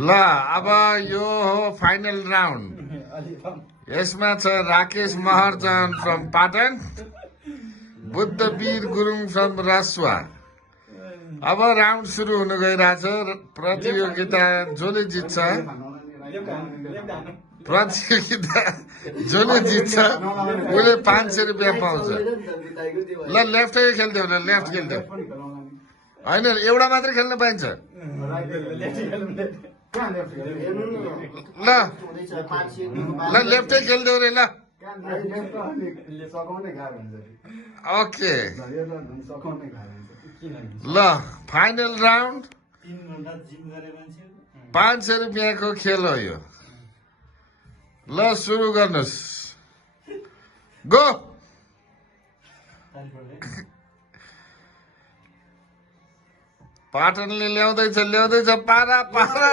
ल अब यो हो फाइनल राउन्ड यसमा छ राकेश महर्जन फ्रम पाटन बुद्धवीर गुरुङ फ्रम रसुवा अब राउन्ड सुरु हुन गइरहेछ प्रतियोगिता जसले जित्छ प्रतियोगिता जसले जित्छ उसले 500 रुपियाँ पाउँछ ल लेफ्टै खेल्थ्यौ न लेफ्ट खेल्थ्यौ होइन एउटा मात्रै खेल्न पाइन्छ ल ल लेफ्टै खेल्थ्यौ रे ल ओके ल फाइनल राउन्ड 500 रुपियाँको खेल हो यो ल सुरु गर्नुहोस् गो पाटनले ल्याउँदैछ पारा पारा